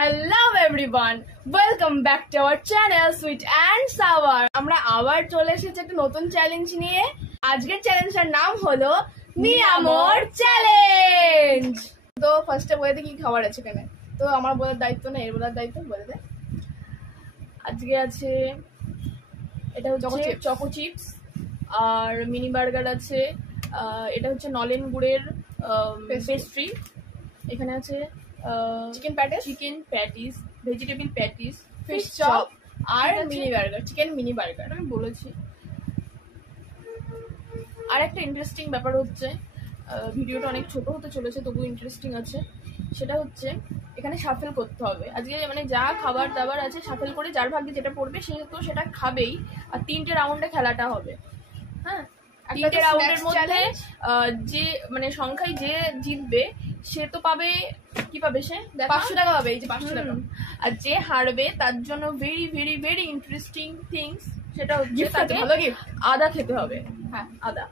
Hello everyone, welcome back to our channel sweet and sour. আমরা আবার চলে এসেছি একটা নতুন চ্যালেঞ্জ নিয়ে। আজকের চ্যালেঞ্জটার নাম হলো মি আমোর চ্যালেঞ্জ। তো ফার্স্টে বলে দে কি খাবার আছে এখানে। তো আমার বলার দায়িত্ব না, এর বলার দায়িত্ব, বলে দে। আজকে আছে এটা হচ্ছে চকো চিপস আর মিনি বার্গার আছে। এটা হচ্ছে নলেন গুড়ের পেস্ট্রি। এখানে আছে chicken patties, vegetable patties, fish chop আর mini burger, chicken mini burger আমি বলেছি। আর একটা ইন্টারেস্টিং ব্যাপার হচ্ছে, ভিডিওটা অনেক ছোট হতে চলেছে তবু ইন্টারেস্টিং আছে। সেটা হচ্ছে এখানে শাফেল করতে হবে। আজকে মানে যা খাবার দাবার আছে শাফেল করে যার ভাগ্যে যেটা পড়বে সে তো সেটা খাবেই। আর 3টে রাউন্ডে খেলাটা হবে। হ্যাঁ, 3টে রাউন্ডের মধ্যে যে মানে সংখ্যায় যে জিতবে সে তো পাবে, কি পাবে, সে 500 টাকা পাবে। এই যে 500 টাকা। আর যে হারবে তার জন্য very very very interesting things, সেটা হচ্ছে তাকে আদা খেতে হবে। হ্যাঁ, আদা।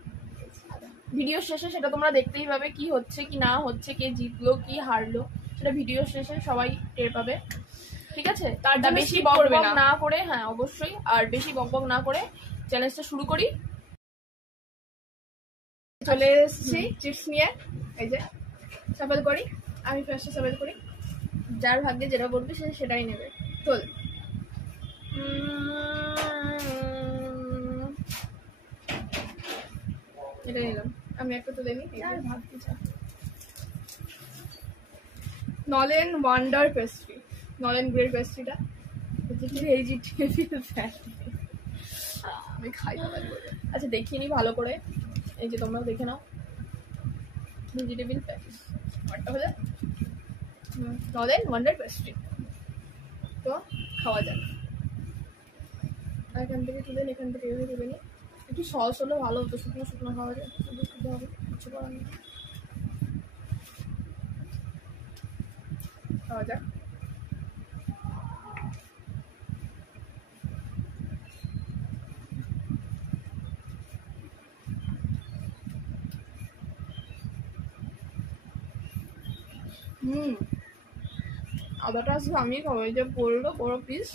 ভিডিও শেষে সেটা তোমরা দেখতেই পাবে কি হচ্ছে কি না হচ্ছে, কে জিতলো কি হারলো সেটা ভিডিও শেষে সবাই টের পাবে। ঠিক আছে, তার বেশি বকবক না করে, হ্যাঁ অবশ্যই, আর বেশি বকবক না করে চ্যালেঞ্জটা শুরু করি। চলে এসেছি চিপস নিয়ে। এই যে সাফেল করি, আমি ফার্স্টে সাফেল করি। যার ভাগ্যে যেটা বলবে সে সেটাই নেবে। তোল। এটা নিলাম আমি, একটা তুলে নিই। আর ভাবতে চাই নলেন ওয়ান্ডার পেস্ট্রি, নলেন গ্রেড পেস্ট্রিটা আমি খাই। আচ্ছা দেখিয়ে নিই ভালো করে, এই যে তোমরাও দেখে নাও। ভেজিটেবল প্যাটিস আমারটা হলে নলেন ওয়ান্ডার পেস্ট্রি। তো খাওয়া যাক। এখান থেকে তুলে নিই, এখান থেকে এভাবে তুলে নিই। একটু সস হলে ভালো হতো, শুকনো শুকনো খাওয়া যায়, খেতে হবে, কিছু করার নেই। খাওয়া যাক। আদাটা আসলে আমি খাবো। এই যে পড়লো বড় পিস।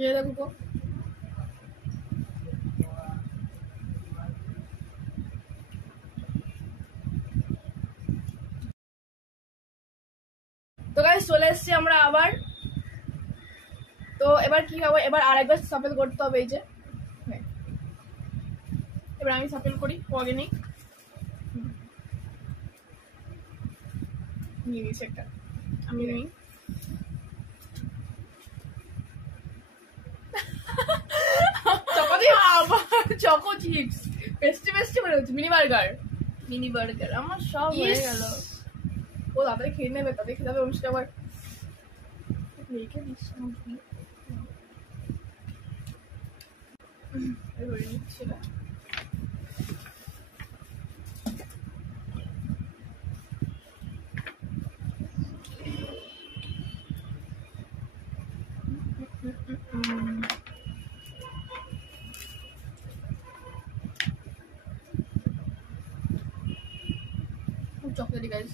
ये देखो तो গাইস চলে এসেছি আমরা আবার। তো এবার কি হবে, এবার আরেকবার সাফেল করতে হবে। এই যে এবার আমি সাফেল করি, অর্গানিক নিয়ে নিয়েছি একটা, আমি নিই। চকো চিপস পেস্ট্রি মনে হচ্ছে। মিনি বার্গার আমার সব হয়ে গেল। ও তাড়াতাড়ি খেয়ে নেবে, তাদের খেতে হবে। অনুষ্ঠান আবার রেখে দিস সেটা। chocolatey guys.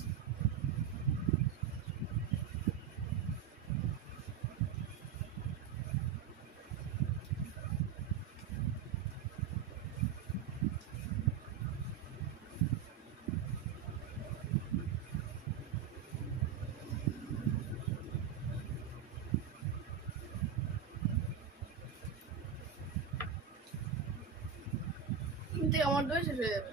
থেকে আমার দই শেষ হয়ে যাবে।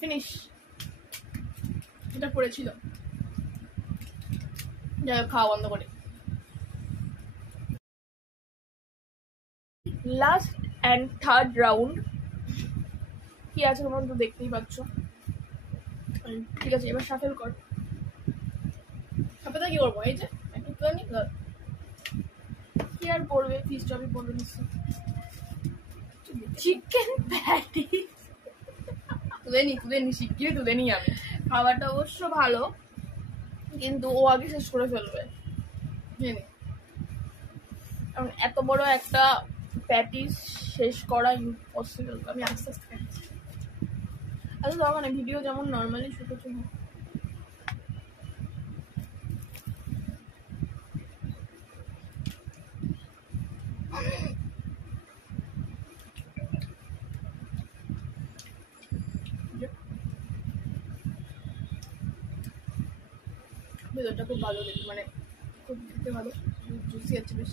ফিনিশ। এটা পড়েছিল, যাই হোক খাওয়া বন্ধ করে। লাস্ট অ্যান্ড থার্ড রাউন্ড কি আছে তোমরা তো দেখতেই পাচ্ছ। ঠিক আছে, এবার শাফেল কর। শাফেলটা কি করবো? এই যে একটু তুলে নি, কি আর পড়বে, ফিশ চপই পড়বে নিশ্চয়। চিকেন প্যাটি তুলে নি শিখিয়ে তুলে নি আমি। খাবারটা অবশ্য ভালো, কিন্তু ও আগে শেষ করে ফেলবে। কারণ এত বড় একটা প্যাটিস শেষ করা ইম্পসিবল। আমি আস্তে আস্তে খাচ্ছি। আচ্ছা দরকার নেই, ভিডিও যেমন নর্মালি শুট হচ্ছে। ভেতরটা খুব ভালো দেখি, মানে খুব খেতে ভালো, জুসি আছে বেশ।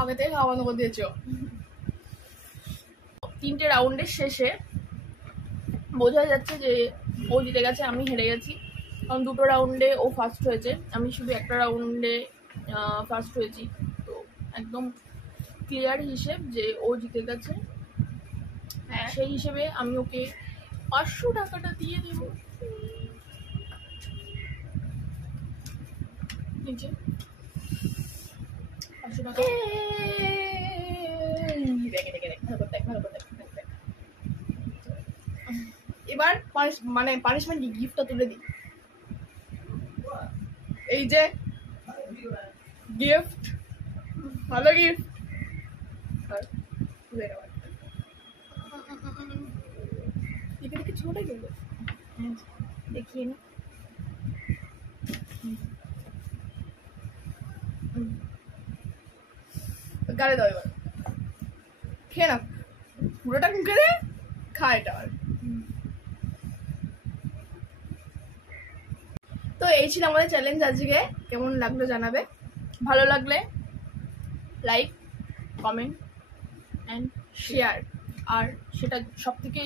আগে থেকে খাওয়া বন্ধ করে দিয়েছ। 3টে রাউন্ডের শেষে বোঝা যাচ্ছে যে ও জিতে গেছে, আমি হেরে গেছি। কারণ 2টো রাউন্ডে ও ফার্স্ট হয়েছে, আমি শুধু একটা রাউন্ডে ফার্স্ট হয়েছি। তো একদম ক্লিয়ার হিসেব যে ও জিতে গেছে। হ্যাঁ, সেই হিসেবে আমি ওকে 500 টাকাটা দিয়ে দেব। নিচে 500 টাকা। এবার মানে পানিশমেন্ট গিফটটা তুলে দিই। এই যে গিফট, ভালো গিফট। দেখে ছোট গেল, দেখিয়ে নি। গালে দাও, এবার খেয়ে না, পুরোটা মুখে দে, খা এটা। তো এই ছিল আমাদের চ্যালেঞ্জ আজকে। কেমন লাগলো জানাবে, ভালো লাগলে লাইক, কমেন্ট অ্যান্ড শেয়ার, আর সেটা সব থেকে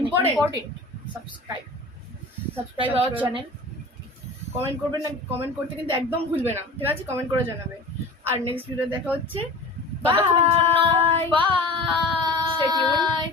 important subscribe our channel. Comment করবেন না, কমেন্ট করতে কিন্তু একদম ভুলবে না, ঠিক আছে? কমেন্ট করে জানাবে। আর নেক্সট ভিডিও দেখা হচ্ছে। Bye bye.